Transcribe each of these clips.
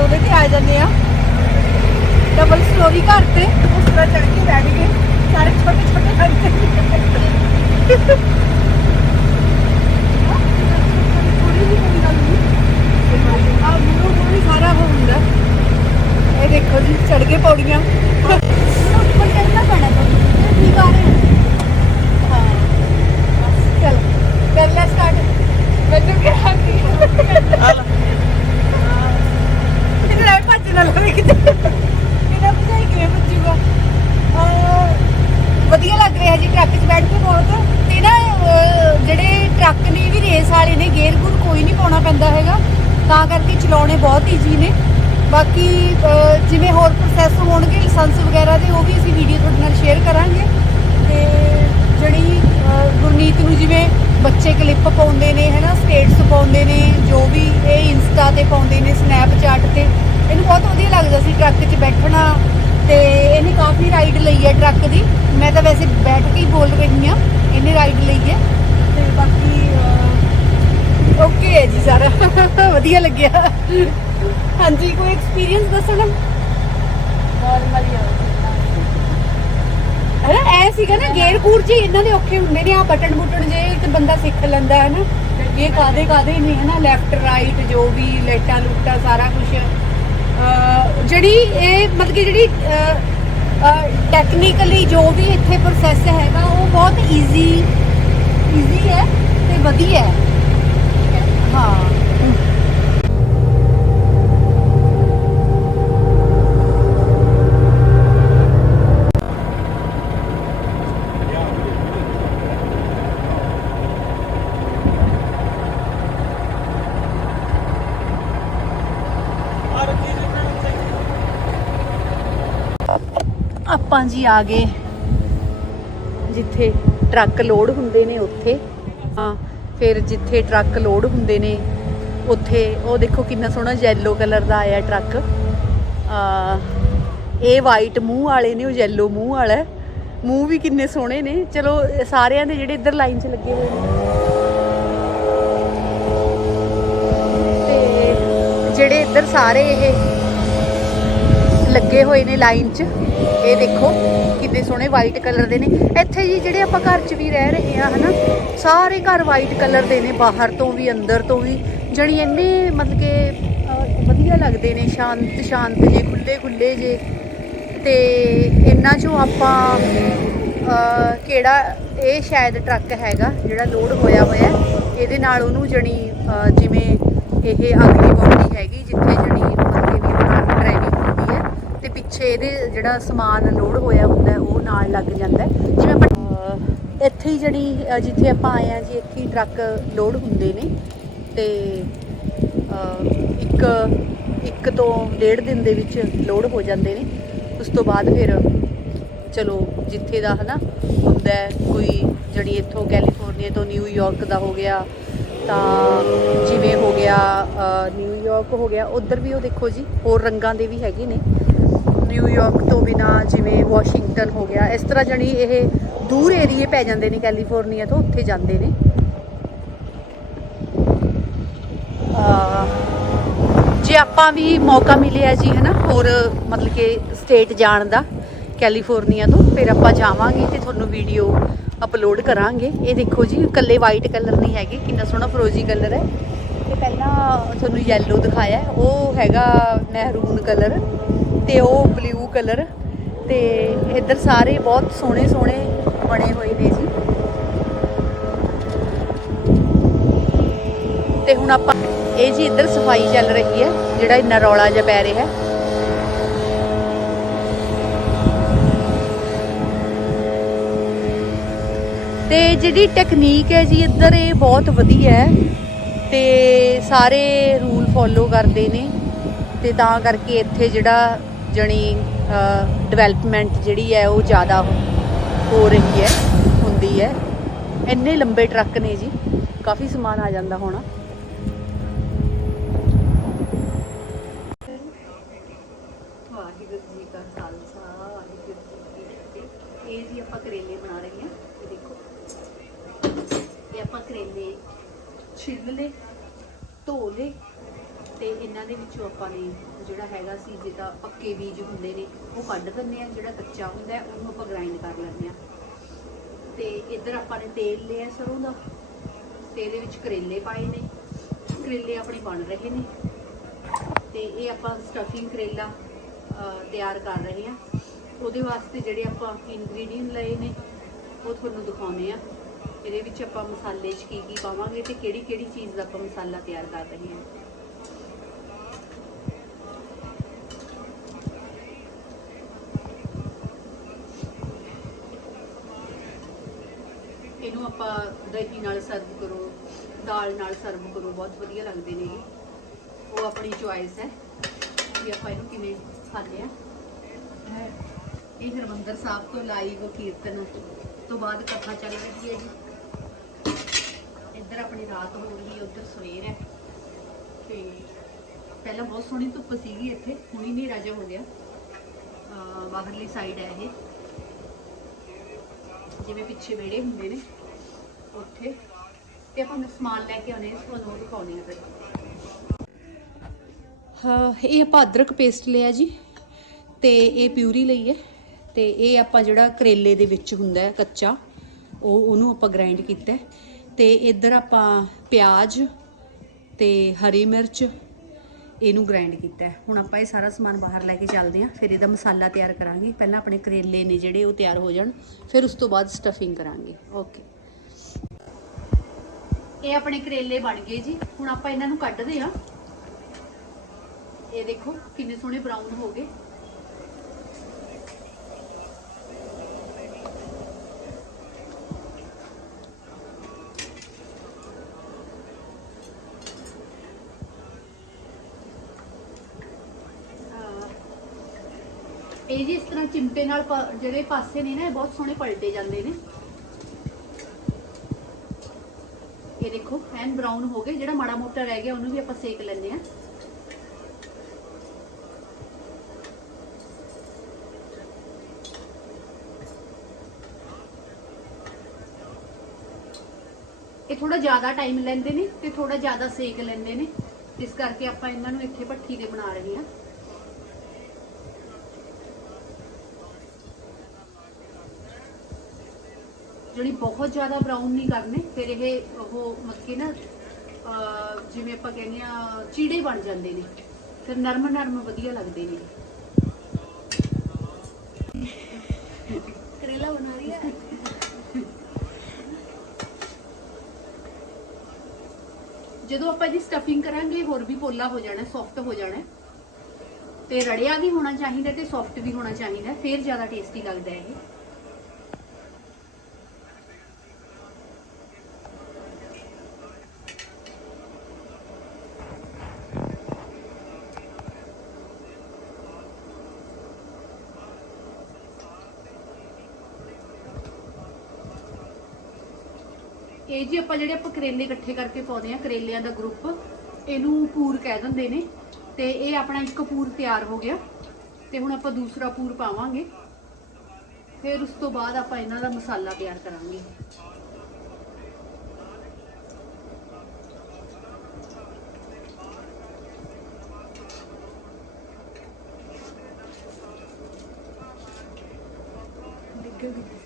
ਜਿਵੇਂ ਉਹਦੇ ਤੇ ਆ ਜਾਂਦੇ ਆ। ਡਬਲ ਸਟੋਰੀ ਘਰ ਤੇ, ਉਸ ਤਰ੍ਹਾਂ ਚੜ ਕੇ ਬੈਠ ਗਏ। ਸਾਰੇ ਛੋਟੇ ਛੋਟੇ ਘਰ ਤੇ ਥੋੜੀ ਜਿਹੀ ਕੋਈ ਗੱਲ ਨਹੀਂ ਆ ਮੂੰਹ ਮੂੰਹ ਸਾਰਾ ਹੋ ਹੁੰਦਾ ਇਹ ਦੇਖੋ ਜੀ ਚੜ ਕੇ ਪੌੜੀਆਂ ਉੱਪਰ ਚੜਨਾ ਪੈਣਾ ਤੁਹਾਨੂੰ ਠੀਕ ਆ ਰਹੇ ਹਾਂ ਚਲ ਕਰ ਲੈ ਸਟਾਰਟ ਮੈਨੂੰ ਕਿਹਾ ਕਿ ਕਿਤੇ ਲੈ ਭੱਜ ਨਾ ਭਜਾਈ ਕਿਵੇਂ ਭੱਜੂਗਾ? ਵਧੀਆ ਲੱਗ ਰਿਹਾ ਜੀ ਟਰੱਕ 'ਚ ਬੈਠ ਕੇ ਬਹੁਤ। ਤੇ ਨਾ ਜਿਹੜੇ ਟਰੱਕ ਨੇ ਇਹ ਵੀ ਰੇਸ ਵਾਲੇ ਨੇ ਗੇਅਰ ਗੁਰ ਕੋਈ ਨਹੀਂ ਪਾਉਣਾ ਪੈਂਦਾ ਹੈਗਾ। ਤਾਂ ਕਰਕੇ ਚਲਾਉਣੇ ਬਹੁਤ ਈਜ਼ੀ ਨੇ। ਬਾਕੀ ਜਿਵੇਂ ਹੋਰ ਪ੍ਰੋਸੈਸ ਹੋਣਗੇ ਲਾਇਸੈਂਸ ਵਗੈਰਾ ਦੇ, ਉਹ ਵੀ ਅਸੀਂ ਵੀਡੀਓ ਤੁਹਾਡੇ ਨਾਲ ਸ਼ੇਅਰ ਕਰਾਂਗੇ। ਤੇ ਜਿਹੜੀ ਅਹ ਗੁਰਨੀਤ ਨੂੰ ਜਿਵੇਂ ਬੱਚੇ ਕਲਿੱਪ ਪਾਉਂਦੇ ਨੇ, ਹੈਨਾ ਸਟੇਟਸ ਪਾਉਂਦੇ ਨੇ, ਜੋ ਵੀ ਇਹ ਇੰਸਟਾ ਤੇ ਪਾਉਂਦੇ ਨੇ ਸਨੈਪਚੈਟ ਤੇ, ਇਹਨੂੰ ਬਹੁਤ ਵਧੀਆ ਲੱਗਦਾ ਸੀ ਟਰੱਕ 'ਚ ਬੈਠਣਾ ਤੇ ਇਹਨੇ ਕਾਫੀ ਰਾਈਡ ਲਈ ਹੈ ਟਰੱਕ ਦੀ। ਮੈਂ ਤਾਂ ਵੈਸੇ ਬੈਠ ਕੇ ਹੀ ਬੋਲ ਰਹੀ ਹਾਂ, ਇਹਨੇ ਰਾਈਡ ਲਈ ਹੈ। ਤੇ ਬਾਕੀ ਓਕੇ ਹੈ ਜੀ ਸਾਰਾ। ਵਧੀਆ ਲੱਗਿਆ। ਹਾਂਜੀ, ਕੋਈ ਐਕਸਪੀਰੀਅੰਸ ਦੱਸਣਾ ਨਾਰਮਲੀ ਹੈ ਨਾ ਐ ਸੀਗਾ ਨਾ, ਗੇਰ ਕੂਰ ਜੀ ਇਹਨਾਂ ਦੇ ਔਖੇ ਹੁੰਦੇ ਨੇ ਆ ਬਟਨ ਬੁਟਨ ਜੇ ਇੱਕ ਬੰਦਾ ਸਿੱਖ ਲੈਂਦਾ ਹੈ ਨਾ ਇਹ ਕਾਦੇ ਕਾਦੇ ਨੇ ਹੈ ਨਾ ਲੈਫਟ ਰਾਈਟ ਜੋ ਵੀ ਲੈਟਾ ਲੁੱਟਾ ਸਾਰਾ ਕੁਝ ਜਿਹੜੀ ਇਹ, ਮਤਲਬ ਕਿ ਜਿਹੜੀ ਟੈਕਨੀਕਲੀ ਜੋ ਵੀ ਇੱਥੇ ਪ੍ਰੋਸੈਸ ਹੈਗਾ, ਉਹ ਬਹੁਤ ਈਜ਼ੀ ਈਜ਼ੀ ਹੈ ਤੇ ਵਧੀਆ ਹੈ। ਆਪਾਂ ਜੀ ਆ ਗਏ। ਜਿੱਥੇ ਟਰੱਕ ਲੋਡ ਹੁੰਦੇ ਨੇ ਉੱਥੇ। ਹਾਂ, ਫਿਰ ਜਿੱਥੇ ਟਰੱਕ ਲੋਡ ਹੁੰਦੇ ਨੇ, ਉੱਥੇ ਉਹ ਦੇਖੋ ਕਿੰਨਾ ਸੋਹਣਾ ਯੈਲੋ ਕਲਰ ਦਾ ਆਇਆ ਟਰੱਕ। ਆ, ਇਹ ਵਾਈਟ ਮੂੰਹ ਵਾਲੇ ਨੇ, ਉਹ ਯੈਲੋ ਮੂੰਹ ਵਾਲਾ। ਮੂੰਹ ਵੀ ਕਿੰਨੇ ਸੋਹਣੇ ਨੇ। ਚਲੋ, ਸਾਰਿਆਂ ਦੇ ਜਿਹੜੇ ਇੱਧਰ ਲਾਈਨ 'ਚ ਲੱਗੇ ਹੋਏ ਨੇ। ਤੇ ਜਿਹੜੇ ਇੱਧਰ ਸਾਰੇ ਇਹ ਲੱਗੇ ਹੋਏ ਨੇ ਲਾਈਨ 'ਚ। ਇਹ ਦੇਖੋ ਕਿੰਨੇ ਸੋਹਣੇ ਵਾਈਟ ਕਲਰ ਦੇ ਨੇ। ਇੱਥੇ ਜੀ ਜਿਹੜੇ ਆਪਾਂ ਘਰ 'ਚ ਵੀ ਰਹਿ ਰਹੇ ਆ ਹਨਾ, ਸਾਰੇ ਘਰ ਵਾਈਟ ਕਲਰ ਦੇ ਨੇ, ਬਾਹਰ ਤੋਂ ਵੀ, ਅੰਦਰ ਤੋਂ ਵੀ। ਜਣੀ ਇੰਨੇ ਮਤਲਬ ਕਿ ਵਧੀਆ ਲੱਗਦੇ ਨੇ, ਸ਼ਾਂਤ ਸ਼ਾਂਤ ਜੇ ਖੁੱਲੇ ਖੁੱਲੇ ਜੇ। ਤੇ ਇਹਨਾਂ 'ਚੋਂ ਆਪਾਂ ਕਿਹੜਾ, ਇਹ ਸ਼ਾਇਦ ਟਰੱਕ ਹੈਗਾ ਜਿਹੜਾ ਲੋਡ ਹੋਇਆ ਹੋਇਆ ਇਹਦੇ ਨਾਲ ਉਹਨੂੰ ਜਣੀ ਜਿਵੇਂ ਇਹ ਅਗਲੀ ਬਾਡੀ ਹੈਗੀ, ਜਿੱਥੇ ਜਣੀ ਬੰਦੇ ਦੀ ਟ੍ਰੇਨਿੰਗ ਹੁੰਦੀ ਹੈ ਤੇ ਪਿੱਛੇ ਇਹਦੇ ਜਿਹੜਾ ਸਮਾਨ ਲੋਡ ਹੋਇਆ ਹੁੰਦਾ ਉਹ ਨਾਲ ਲੱਗ ਜਾਂਦਾ ਜਿਵੇਂ ਆਪਾਂ ਇੱਥੇ ਹੀ ਜਿਹੜੀ ਜਿੱਥੇ ਆਪਾਂ ਆਏ ਆ ਜੀ ਇੱਥੇ ਹੀ ਟਰੱਕ ਲੋਡ ਹੁੰਦੇ ਨੇ। ਤੇ ਇੱਕ ਇੱਕ ਤੋਂ ਡੇਢ ਦਿਨ ਦੇ ਵਿੱਚ ਲੋਡ ਹੋ ਜਾਂਦੇ ਨੇ। ਉਸ ਤੋਂ ਬਾਅਦ ਫਿਰ ਚਲੋ ਜਿੱਥੇ ਦਾ ਹਨਾ ਹੁੰਦਾ ਕੋਈ ਜਿਹੜੀ ਇੱਥੋਂ ਕੈਲੀਫੋਰਨੀਆ ਤੋਂ ਨਿਊਯਾਰਕ ਦਾ ਹੋ ਗਿਆ ਤਾਂ ਜਿਵੇਂ ਹੋ ਗਿਆ ਅ, ਨਿਊਯਾਰਕ ਹੋ ਗਿਆ ਉਧਰ ਵੀ ਉਹ ਦੇਖੋ ਜੀ ਹੋਰ ਰੰਗਾਂ ਦੇ ਵੀ ਹੈਗੇ ਨੇ। ਨਿਊਯਾਰਕ ਤੋਂ ਬਿਨਾ ਜਿਵੇਂ ਵਾਸ਼ਿੰਗਟਨ ਹੋ ਗਿਆ, ਇਸ ਤਰ੍ਹਾਂ ਜਣੀ ਇਹ ਦੂਰ ਏਰੀਏ ਪੈ ਜਾਂਦੇ ਨੇ ਕੈਲੀਫੋਰਨੀਆ ਤੋਂ, ਉੱਥੇ ਜਾਂਦੇ ਨੇ। ਜੇ ਆਪਾਂ ਵੀ ਮੌਕਾ ਮਿਲਿਆ ਜੀ, ਹਨਾ, ਹੋਰ ਮਤਲਬ ਕਿ ਸਟੇਟ ਜਾਣ ਦਾ ਕੈਲੀਫੋਰਨੀਆ ਤੋਂ, ਫਿਰ ਆਪਾਂ ਜਾਵਾਂਗੇ ਤੇ ਤੁਹਾਨੂੰ ਵੀਡੀਓ ਅਪਲੋਡ ਕਰਾਂਗੇ। ਇਹ ਦੇਖੋ ਜੀ, ਇਕੱਲੇ ਵਾਈਟ ਕਲਰ ਨਹੀਂ ਹੈਗੇ, ਕਿੰਨਾ ਸੋਹਣਾ ਫਰੋਜ਼ੀ ਕਲਰ ਹੈ। ਤੇ ਪਹਿਲਾਂ ਤੁਹਾਨੂੰ ਯੈਲੋ ਦਿਖਾਇਆ ਉਹ ਹੈਗਾ ਮਹਿਰੂਨ ਕਲਰ ਤੇ ਉਹ ਬਲੂ ਕਲਰ ਤੇ ਇੱਧਰ ਸਾਰੇ ਬਹੁਤ ਸੋਹਣੇ ਸੋਹਣੇ ਬਣੇ ਹੋਏ ਨੇ ਜੀ। ਤੇ ਹੁਣ ਆਪਾਂ, ਇਹ ਜੀ ਇੱਧਰ ਸਫ਼ਾਈ ਚੱਲ ਰਹੀ ਹੈ, ਜਿਹੜਾ ਇੰਨਾ ਰੌਲਾ ਜਿਹਾ ਪੈ ਰਿਹਾ ਹੈ। ਤੇ ਜਿਹੜੀ ਟੈਕਨੀਕ ਹੈ ਜੀ ਇੱਧਰ ਇਹ ਬਹੁਤ ਵਧੀਆ ਹੈ ਤੇ ਸਾਰੇ ਰੂਲ ਫੋਲੋ ਕਰਦੇ ਨੇ ਤੇ ਤਾਂ ਕਰਕੇ ਇੱਥੇ ਜਿਹੜਾ ਜਣੀ ਡਿਵੈਲਪਮੈਂਟ ਜਿਹੜੀ ਹੈ ਉਹ ਜ਼ਿਆਦਾ ਹੋ ਰਹੀ ਹੈ, ਹੁੰਦੀ ਹੈ। ਇੰਨੇ ਲੰਬੇ ਟਰੱਕ ਨੇ ਜੀ, ਕਾਫੀ ਸਮਾਨ ਆ ਜਾਂਦਾ ਹੋਣਾ। ਵਾਹਿਗੁਰੂ ਜੀ ਕਾ ਖਾਲਸਾ, ਵਾਹਿਗੁਰੂ ਜੀ ਕੀ ਫਤਿਹ। ਇਹ ਜੀ ਆਪਾਂ ਕਰੇਲੇ ਬਣਾ ਰਹੇ ਹਾਂ, ਇਹ ਦੇਖੋ। ਇਹ ਆਪਾਂ ਕਰੇਲੇ ਛਿੱਲ ਲਏ ਧੋ ਲਏ ਤੇ ਇਹਨਾਂ ਦੇ ਵਿੱਚੋਂ ਆਪਾਂ ਨੇ ਜਿਹੜਾ ਹੈਗਾ ਸੀ ਜਿਹਦਾ ਪੱਕੇ ਬੀਜ ਹੁੰਦੇ ਨੇ ਉਹ ਕੱਢ ਦਿੰਦੇ ਆ ਜਿਹੜਾ ਕੱਚਾ ਹੁੰਦਾ ਹੈ, ਉਹਨੂੰ ਆਪਾਂ ਗ੍ਰਾਈਂਡ ਕਰ ਲੈਂਦੇ ਆ ਤੇ ਇੱਧਰ ਆਪਾਂ ਨੇ ਤੇਲ ਲਿਆ ਸਰੋਂ ਦਾ। ਤੇ ਇਹਦੇ ਵਿੱਚ ਕਰੇਲੇ ਪਾਏ ਨੇ। ਕਰੇਲੇ ਆਪਣੇ ਬਣ ਰਹੇ ਨੇ। ਤੇ ਇਹ ਆਪਾਂ ਸਟਫਿੰਗ ਕਰੇਲਾ ਤਿਆਰ ਕਰ ਰਹੇ ਆ ਉਹਦੇ ਵਾਸਤੇ ਜਿਹੜੇ ਆਪਾਂ ਇਨਗਰੀਡੀਅੰਟ ਲਏ ਨੇ ਉਹ ਤੁਹਾਨੂੰ ਦਿਖਾਉਣੇ ਆ ਇਹਦੇ ਵਿੱਚ ਆਪਾਂ ਮਸਾਲੇ 'ਚ ਕੀ ਕੀ ਪਾਵਾਂਗੇ ਤੇ ਕਿਹੜੀ ਕਿਹੜੀ ਚੀਜ਼ ਦਾ ਆਪਾਂ ਮਸਾਲਾ ਤਿਆਰ ਕਰ ਰਹੇ ਹਾਂ। ਇਹਨੂੰ ਆਪਾਂ ਦਹੀਂ ਨਾਲ ਸਰਵ ਕਰੋ, ਦਾਲ ਨਾਲ ਸਰਵ ਕਰੋ, ਬਹੁਤ ਵਧੀਆ ਲੱਗਦੇ ਨੇ ਇਹ। ਉਹ ਆਪਣੀ ਚੁਆਇਸ ਹੈ ਵੀ ਆਪਾਂ ਇਹਨੂੰ ਕਿਵੇਂ ਖਾਂਦੇ ਆ ਇਹ ਹਰਮੰਦਰ ਸਾਹਿਬ ਤੋਂ ਲਾਈਵ ਕੀਰਤਨ ਤੋਂ ਬਾਅਦ ਕਥਾ ਚੱਲ ਰਹੀ ਹੈ ਜੀ। ਇੱਧਰ ਆਪਣੀ ਰਾਤ ਹੋ ਗਈ ਉੱਧਰ ਸਵੇਰ ਹੈ। ਤੇ ਪਹਿਲਾਂ ਬਹੁਤ ਸੋਹਣੀ ਧੁੱਪ ਸੀਗੀ ਇੱਥੇ, ਹੁਣੀ ਨਹੀਂ ਰਾਜਾ ਹੋ ਗਿਆ। ਬਾਹਰਲੀ ਸਾਈਡ ਹੈ ਇਹ। ਜਿਵੇਂ ਪਿੱਛੇ ਵਿਹੜੇ ਹੁੰਦੇ ਨੇ, ਉੱਥੇ। ਤੇ ਆਪਾਂ ਸਮਾਨ ਲੈ ਕੇ ਆਉਣੇ ਤੁਹਾਨੂੰ ਦਿਖਾਉਣੇ ਆ ਫਿਰ। ਹਾਂ, ਇਹ ਆਪਾਂ ਅਦਰਕ ਪੇਸਟ ਲਿਆ ਜੀ, ਤੇ ਇਹ ਪਿਊਰੀ ਲਈ ਹੈ। ਤੇ ਇਹ ਆਪਾਂ ਜਿਹੜਾ ਕਰੇਲੇ ਦੇ ਵਿੱਚ ਹੁੰਦਾ ਹੈ, ਕੱਚਾ, ਉਹ, ਉਹਨੂੰ ਆਪਾਂ ਗ੍ਰਾਈਂਡ ਕੀਤਾ ਤੇ ਇੱਧਰ ਆਪਾਂ ਪਿਆਜ਼ ਤੇ ਹਰੀ ਮਿਰਚ ਇਹਨੂੰ ਗ੍ਰਾਈਂਡ ਕੀਤਾ ਹੁਣ ਆਪਾਂ ਇਹ ਸਾਰਾ ਸਮਾਨ ਬਾਹਰ ਲੈ ਕੇ ਚੱਲਦੇ ਹਾਂ। ਫਿਰ ਇਹਦਾ ਮਸਾਲਾ ਤਿਆਰ ਕਰਾਂਗੇ। ਪਹਿਲਾਂ ਆਪਣੇ ਕਰੇਲੇ ਨੇ ਜਿਹੜੇ ਉਹ ਤਿਆਰ ਹੋ ਜਾਣ। ਫਿਰ ਉਸ ਤੋਂ ਬਾਅਦ ਸਟਫਿੰਗ ਕਰਾਂਗੇ। ਓਕੇ ਇਹ ਆਪਣੇ ਕਰੇਲੇ ਬਣ ਗਏ ਜੀ। ਹੁਣ ਆਪਾਂ ਇਹਨਾਂ ਨੂੰ ਕੱਢਦੇ ਹਾਂ। ਇਹ ਦੇਖੋ ਕਿੰਨੇ ਸੋਹਣੇ ਬਰਾਊਨ ਹੋ ਗਏ। ਇਹ ਜੀ ਇਸ ਤਰ੍ਹਾਂ ਚਿਮਟੇ ਨਾਲ ਪ- ਜਿਹੜੇ ਪਾਸੇ ਨੇ ਨਾ, ਇਹ ਬਹੁਤ ਸੋਹਣੇ ਪਲਟੇ ਜਾਂਦੇ ਨੇ। ਇਹ ਦੇਖੋ, ਐਨ ਬਰਾਊਨ ਹੋ ਗਏ, ਜਿਹੜਾ ਮਾੜਾ ਮੋਟਾ ਰਹਿ ਗਿਆ, ਉਹਨੂੰ ਵੀ ਆਪਾਂ ਸੇਕ ਲੈਂਦੇ ਆ ਇਹ ਥੋੜਾ ਜ਼ਿਆਦਾ ਟਾਈਮ ਲੈਂਦੇ ਨੇ ਤੇ ਥੋੜਾ ਜ਼ਿਆਦਾ ਸੇਕ ਲੈਂਦੇ ਨੇ। ਇਸ ਕਰਕੇ ਆਪਾਂ ਇਹਨਾਂ ਨੂੰ ਇੱਥੇ ਭੱਠੀ ਤੇ ਬਣਾ ਰਹੇ ਹਾਂ। ਜਿਹੜੀ ਬਹੁਤ ਜ਼ਿਆਦਾ ਬਰਾਊਨ ਨਹੀਂ ਕਰਨੇ ਫਿਰ ਇਹ ਉਹ ਮੱਕੀ ਨਾ ਜਿਵੇਂ ਆਪਾਂ ਕਹਿੰਦੇ ਆ ਚੀੜੇ ਬਣ ਜਾਂਦੇ ਨੇ। ਫਿਰ ਨਰਮ ਨਰਮ ਵਧੀਆ ਲੱਗਦੇ ਨੇ। ਕਰੇਲਾ ਬਣਾ ਰਹੀ ਹੈ। ਜਦੋਂ ਆਪਾਂ ਇਹਦੀ ਸਟਫਿੰਗ ਕਰਾਂਗੇ ਹੋਰ ਵੀ ਪੋਲਾ ਹੋ ਜਾਣਾ ਸੌਫਟ ਹੋ ਜਾਣਾ ਤੇ ਰੜਿਆ ਵੀ ਹੋਣਾ ਚਾਹੀਦਾ ਤੇ ਸੌਫਟ ਵੀ ਹੋਣਾ ਚਾਹੀਦਾ ਫੇਰ ਜ਼ਿਆਦਾ ਟੇਸਟੀ ਲੱਗਦਾ ਇਹ। ਇਹ ਜੀ ਆਪਾਂ ਜਿਹੜੇ ਆਪਾਂ ਕਰੇਲੇ ਇਕੱਠੇ ਕਰਕੇ ਪਾਉਂਦੇ ਆ, ਕਰੇਲਿਆਂ ਦਾ ਗਰੁੱਪ ਇਹਨੂੰ ਪੂਰ ਕਹਿ ਦਿੰਦੇ ਨੇ। ਤੇ ਇਹ ਆਪਣਾ ਇੱਕ ਪੂਰ ਤਿਆਰ ਹੋ ਗਿਆ। ਤੇ ਹੁਣ ਆਪਾਂ ਦੂਸਰਾ ਪੂਰ ਪਾਵਾਂਗੇ। ਫਿਰ ਉਸ ਤੋਂ ਬਾਅਦ ਆਪਾਂ ਇਹਨਾਂ ਦਾ ਮਸਾਲਾ ਤਿਆਰ ਕਰਾਂਗੇ। ਇਹ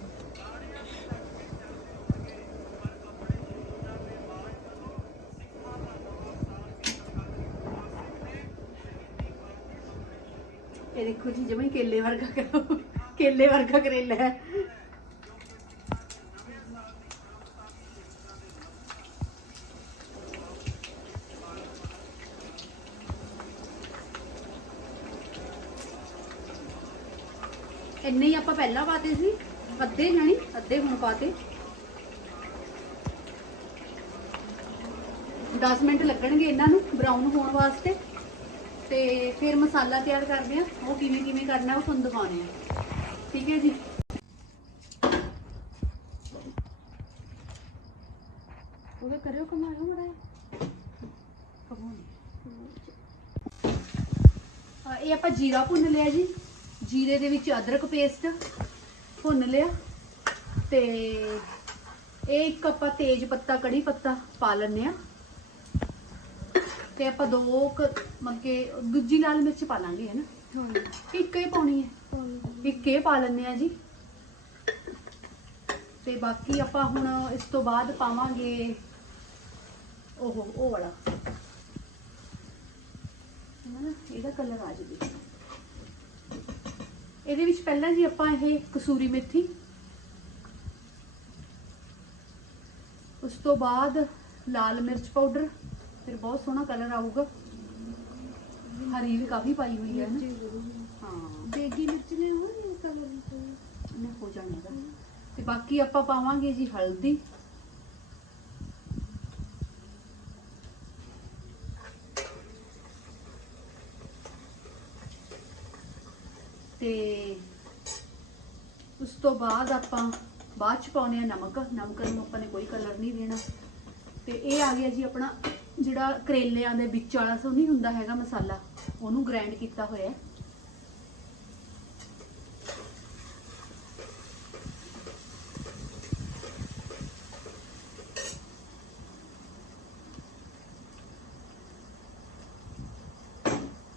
ਦੇਖੋ ਜੀ, ਜਮੇ ਕੇਲੇ ਵਰਗਾ ਕਰੋ। ਕੇਲੇ ਵਰਗਾ ਕਰੇਲਾ ਹੈ। ਇੰਨੇ ਹੀ ਆਪਾਂ ਪਹਿਲਾਂ ਪਾਤੇ ਸੀ, ਅੱਧੇ ਜਾਣੀ, ਅੱਧੇ ਹੁਣ ਪਾਤੇ। 10 ਮਿੰਟ ਲੱਗਣਗੇ ਇਹਨਾਂ ਨੂੰ ਬਰਾਊਨ ਹੋਣ ਵਾਸਤੇ। ਤੇ ਫਿਰ ਮਸਾਲਾ ਤਿਆਰ ਕਰਦੇ ਆ ਉਹ ਕਿਵੇਂ ਕਿਵੇਂ ਕਰਨਾ, ਉਹ ਤੁਹਾਨੂੰ ਦਿਖਾਉਣੇ ਆ ਠੀਕ ਹੈ ਜੀ? ਉਹਦੇ ਕਰਿਓ ਕਮਾਇਓ ਮੜਾ ਇਹ ਆਪਾਂ ਜੀਰਾ ਭੁੰਨ ਲਿਆ ਜੀ। ਜੀਰੇ ਦੇ ਵਿੱਚ ਅਦਰਕ ਪੇਸਟ ਭੁੰਨ ਲਿਆ। ਤੇ ਇਹ ਇੱਕ ਆਪਾਂ ਤੇਜ ਪੱਤਾ, ਕੜੀ ਪੱਤਾ ਪਾ ਲੈਂਦੇ ਆ ਤੇ ਆਪਾਂ ਦੋ ਕੁ ਮਤਲਬ ਕਿ ਦੂਜੀ ਲਾਲ ਮਿਰਚ ਪਾ ਲਾਂਗੇ ਹੈ ਨਾ? ਹਾਂਜੀ। ਇੱਕ ਹੀ ਪਾਉਣੀ ਹੈ। ਇੱਕ ਇਹ ਪਾ ਲੈਂਦੇ ਆ ਜੀ। ਤੇ ਬਾਕੀ ਆਪਾਂ ਹੁਣ ਇਸ ਤੋਂ ਬਾਅਦ ਪਾਵਾਂਗੇ ਉਹ ਉਹ ਵਾਲਾ। ਇਹਦਾ ਕਲਰ ਆ ਜਵੇ। ਇਹਦੇ ਵਿੱਚ ਪਹਿਲਾਂ ਜੀ ਆਪਾਂ ਇਹ ਕਸੂਰੀ ਮੇਥੀ। ਉਸ ਤੋਂ ਬਾਅਦ ਲਾਲ ਮਿਰਚ ਪਾਊਡਰ। ਫਿਰ ਬਹੁਤ ਸੋਹਣਾ ਕਲਰ ਆਊਗਾ। ਹਰੀ ਵੀ ਕਾਫੀ ਪਾਈ ਹੋਈ ਹੈ ਨਾ। ਹਾਂ। ਦੇਗੀ ਮਿਰਚ ਨੇ ਉਹ ਕਲਰ ਇਹਨੇ ਹੋ ਜਾਣਾ ਇਹਦਾ ਤੇ ਬਾਕੀ ਆਪਾਂ ਪਾਵਾਂਗੇ ਜੀ ਹਲਦੀ। ਤੇ ਉਸ ਤੋਂ ਬਾਅਦ ਆਪਾਂ ਬਾਅਦ ਚ ਪਾਉਨੇ ਆ ਨਮਕ। ਨਮਕ ਨੂੰ ਆਪਾਂ ਨੇ ਕੋਈ ਕਲਰ ਨਹੀਂ ਦੇਣਾ। ਤੇ ਇਹ ਆ ਗਿਆ ਜੀ ਆਪਣਾ ਜਿਹੜਾ ਕਰੇਲਿਆਂ ਦੇ ਵਿੱਚ ਵਾਲਾ ਸੋ ਨਹੀਂ ਹੁੰਦਾ ਹੈਗਾ ਮਸਾਲਾ। ਉਹਨੂੰ ਗ੍ਰਾਈਂਡ ਕੀਤਾ ਹੋਇਆ ਹੈ।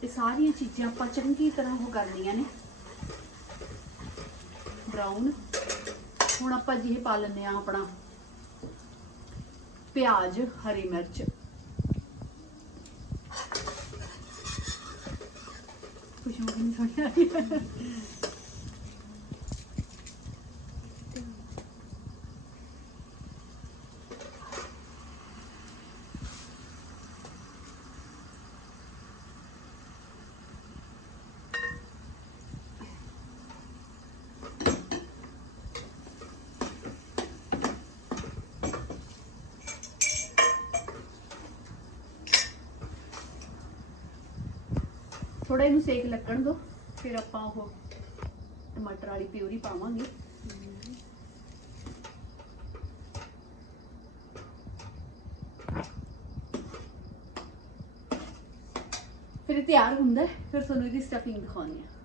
ਇਹ ਸਾਰੀਆਂ ਚੀਜ਼ਾਂ ਆਪਾਂ ਚੰਗੀ ਤਰ੍ਹਾਂ ਉਹ ਕਰਨੀਆਂ ਨੇ। ਬਰਾਊਨ ਹੁਣ ਆਪਾਂ ਜਿਹੇ ਪਾ ਲੈਂਦੇ ਆ ਆਪਣਾ। ਪਿਆਜ਼, ਹਰੀ ਮਿਰਚ। ਖੁਸ਼ਬੂ ਕਿੰਨੀ ਸੋਹਣੀ ਆ ਰਹੀ ਹੈ ਥੋੜਾ ਇਹਨੂੰ ਸੇਕ ਲੱਗਣ ਦੋ, ਫਿਰ ਆਪਾਂ ਉਹ ਟਮਾਟਰ ਵਾਲੀ ਪਿਊਰੀ ਪਾਵਾਂਗੇ। ਫਿਰ ਇਹ ਤਿਆਰ ਹੁੰਦਾ ਫਿਰ ਤੁਹਾਨੂੰ ਇਹਦੀ ਸਟਫਿੰਗ ਦਿਖਾਉਣੀ ਆ